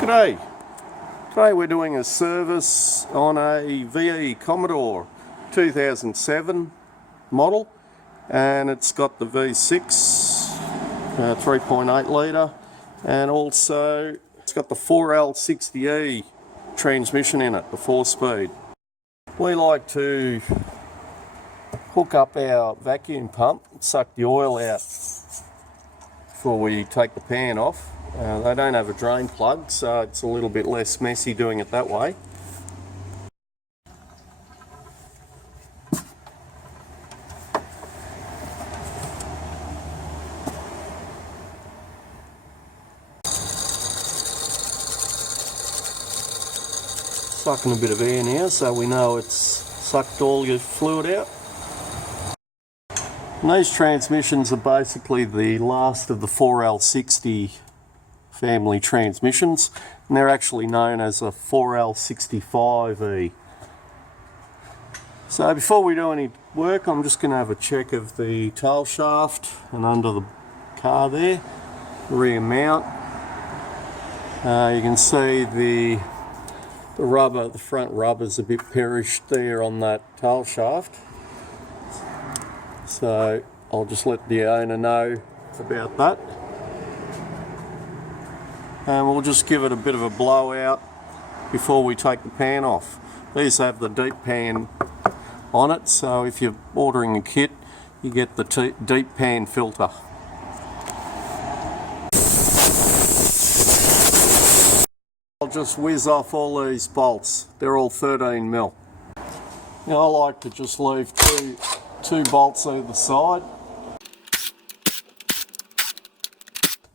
G'day. Today we're doing a service on a VE Commodore 2007 model, and it's got the V6 3.8 litre, and also it's got the 4L60E transmission in it, the 4-speed. We like to hook up our vacuum pump, suck the oil out before we take the pan off. They don't have a drain plug, so it's a little bit less messy doing it that way. Sucking a bit of air now so we know it's sucked all your fluid out. And these transmissions are basically the last of the 4L60 family transmissions, and they're actually known as a 4L65E. So before we do any work, I'm just going to have a check of the tail shaft and under the car there, rear mount. You can see the rubber, the front rubber's a bit perished there on that tail shaft. So I'll just let the owner know about that. And we'll just give it a bit of a blowout before we take the pan off. These have the deep pan on it, so if you're ordering a kit, you get the deep pan filter. I'll just whiz off all these bolts. They're all 13mm. Now I like to just leave two bolts either side.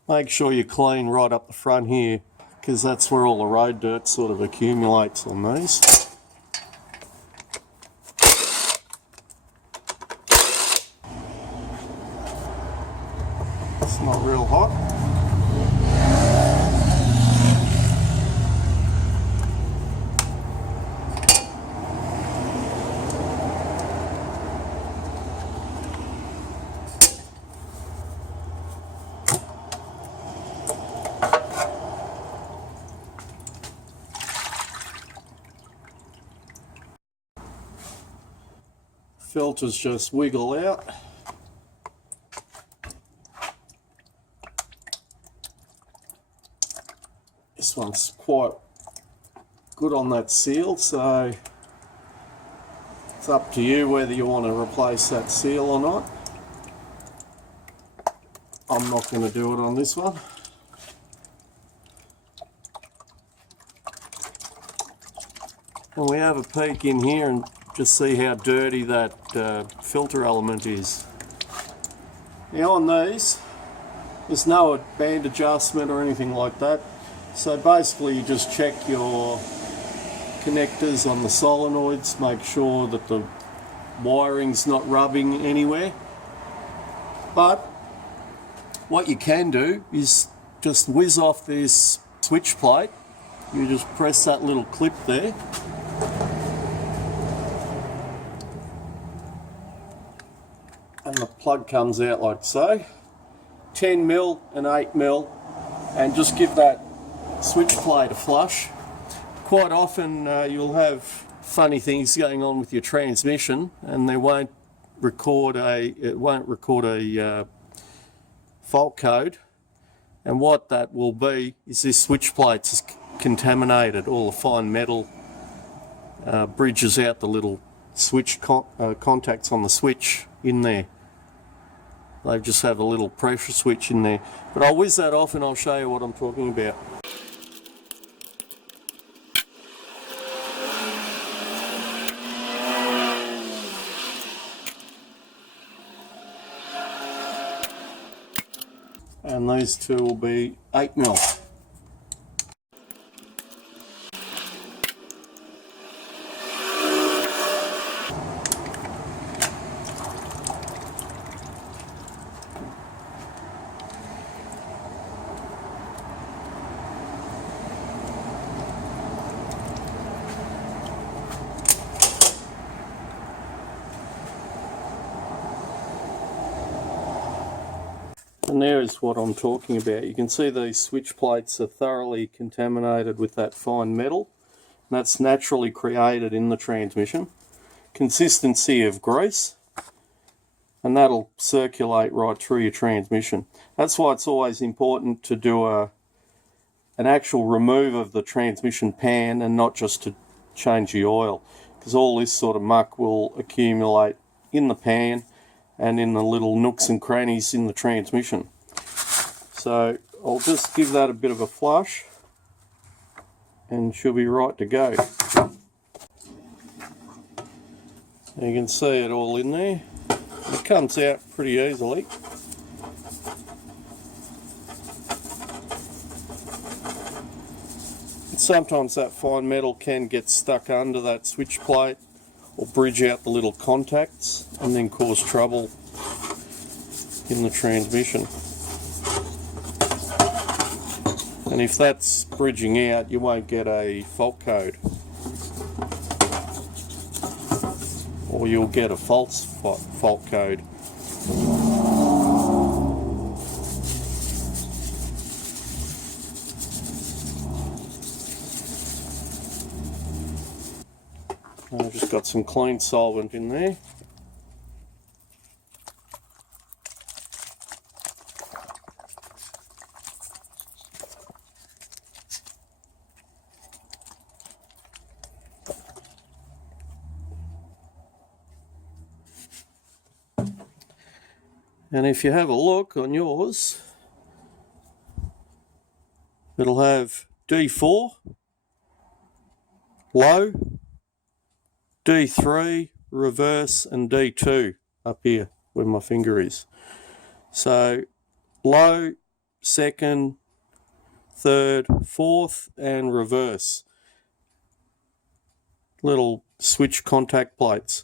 Make sure you clean right up the front here, because that's where all the road dirt sort of accumulates on these. It's not real hot. Filters just wiggle out. This one's quite good on that seal, so it's up to you whether you want to replace that seal or not. I'm not going to do it on this one. And we have a peek in here and just see how dirty that filter element is. Now on these, there's no band adjustment or anything like that. So basically you just check your connectors on the solenoids, make sure that the wiring's not rubbing anywhere. But what you can do is just whiz off this switch plate. You just press that little clip there. And the plug comes out like so, 10mm and 8mm, and just give that switch plate a flush. Quite often you'll have funny things going on with your transmission, and it won't record a fault code, and what that will be is this switch plate's contaminated. All the fine metal bridges out the little switch contacts on the switch in there. They just have a little pressure switch in there. But I'll whiz that off and I'll show you what I'm talking about. And these two will be 8mm. And there is what I'm talking about. You can see these switch plates are thoroughly contaminated with that fine metal. And that's naturally created in the transmission. Consistency of grease, and that'll circulate right through your transmission. That's why it's always important to do an actual remove of the transmission pan and not just to change the oil, because all this sort of muck will accumulate in the pan and in the little nooks and crannies in the transmission. So I'll just give that a bit of a flush and she'll be right to go. You can see it all in there. It comes out pretty easily. Sometimes that fine metal can get stuck under that switch plate or bridge out the little contacts and then cause trouble in the transmission. And if that's bridging out, you won't get a fault code, or you'll get a false fault code. I've just got some clean solvent in there. And if you have a look on yours, it'll have D4, low, D3, reverse, and D2 up here where my finger is. So low, second, third, fourth, and reverse. Little switch contact plates.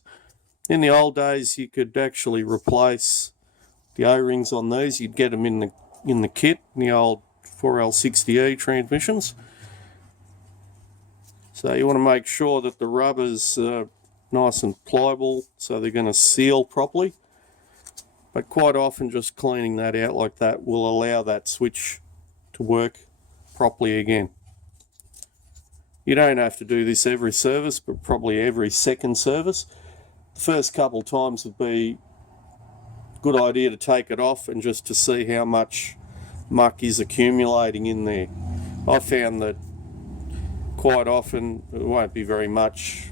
In the old days, you could actually replace the O-rings on these. You'd get them in the kit, in the old 4L60E transmissions. So you want to make sure that the rubber's nice and pliable, so they're going to seal properly. But quite often just cleaning that out like that will allow that switch to work properly again. You don't have to do this every service, but probably every second service. The first couple of times would be a good idea to take it off and just to see how much muck is accumulating in there. I found that quite often it won't be very much,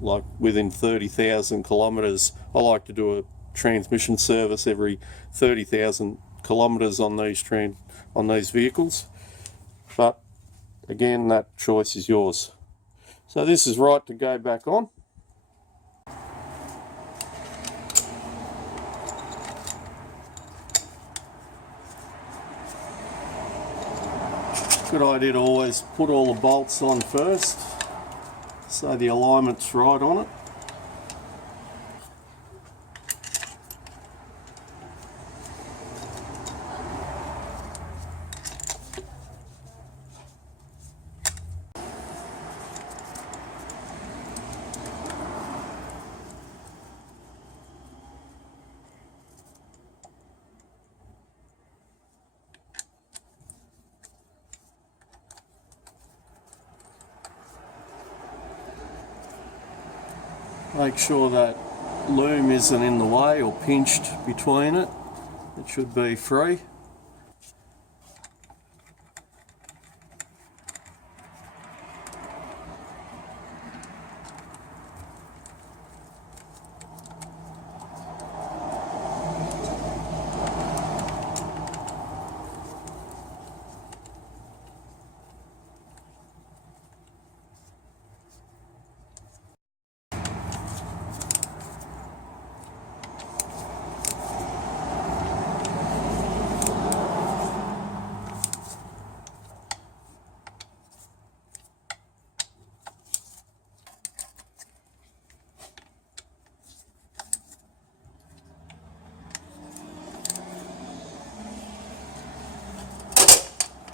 like within 30,000 kilometres. I like to do a transmission service every 30,000 kilometres on these vehicles, but again, that choice is yours. So this is right to go back on. Good idea to always put all the bolts on first, so the alignment's right on it. Make sure that loom isn't in the way or pinched between it. It should be free.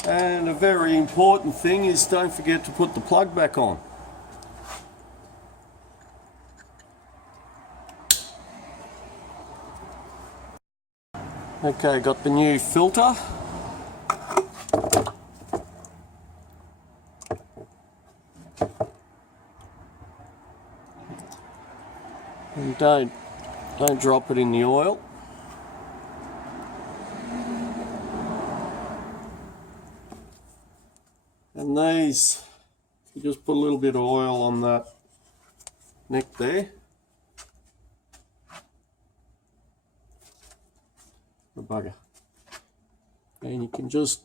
And a very important thing is don't forget to put the plug back on. Okay, got the new filter. And don't drop it in the oil. And these, you just put a little bit of oil on that neck there. The bugger. And you can just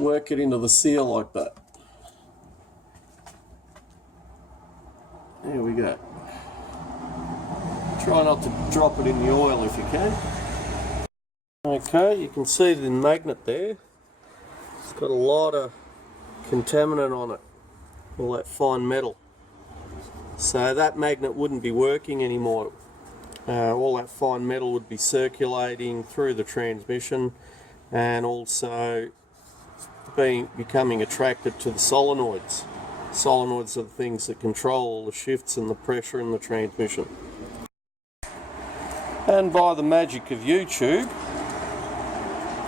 work it into the seal like that. There we go. Try not to drop it in the oil if you can. Okay, you can see the magnet there. It's got a lot of contaminant on it, all that fine metal. So that magnet wouldn't be working anymore. All that fine metal would be circulating through the transmission and also becoming attracted to the solenoids. Solenoids are the things that control the shifts and the pressure in the transmission. And by the magic of YouTube,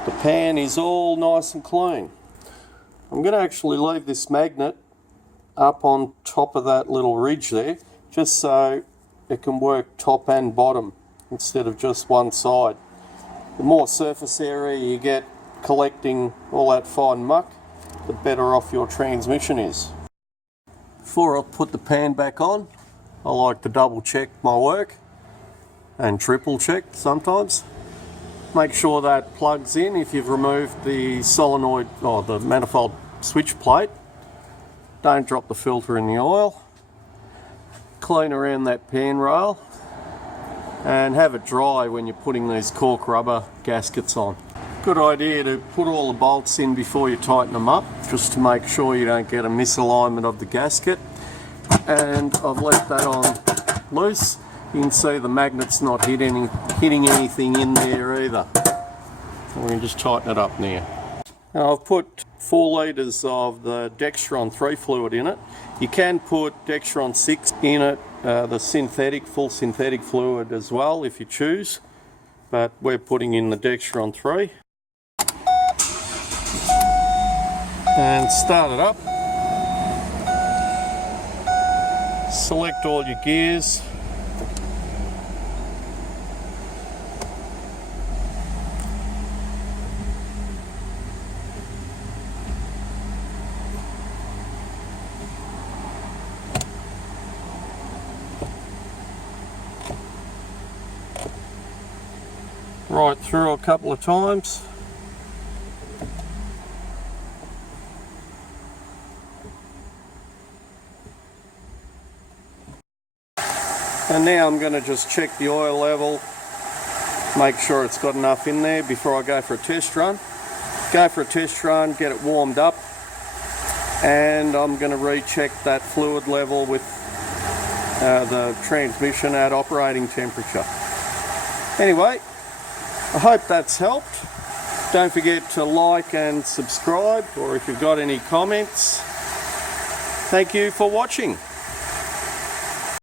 the pan is all nice and clean. I'm going to actually leave this magnet up on top of that little ridge there, just so it can work top and bottom instead of just one side. The more surface area you get collecting all that fine muck, the better off your transmission is. Before I put the pan back on, I like to double check my work and triple check sometimes. Make sure that plugs in if you've removed the solenoid or the manifold switch plate. Don't drop the filter in the oil. Clean around that pan rail and have it dry when you're putting these cork rubber gaskets on. Good idea to put all the bolts in before you tighten them up, just to make sure you don't get a misalignment of the gasket. And I've left that on loose. You can see the magnet's not hitting anything in there either. We can just tighten it up now. Now I've put 4 litres of the dextran 3 fluid in it. You can put dextran 6 in it, the full synthetic fluid as well if you choose, but we're putting in the dextran 3. And start it up. Select all your gears. Right through a couple of times. And now I'm going to just check the oil level, make sure it's got enough in there before I go for a test run. Go for a test run, get it warmed up, and I'm going to recheck that fluid level with the transmission at operating temperature. Anyway, I hope that's helped. Don't forget to like and subscribe, or if you've got any comments. Thank you for watching.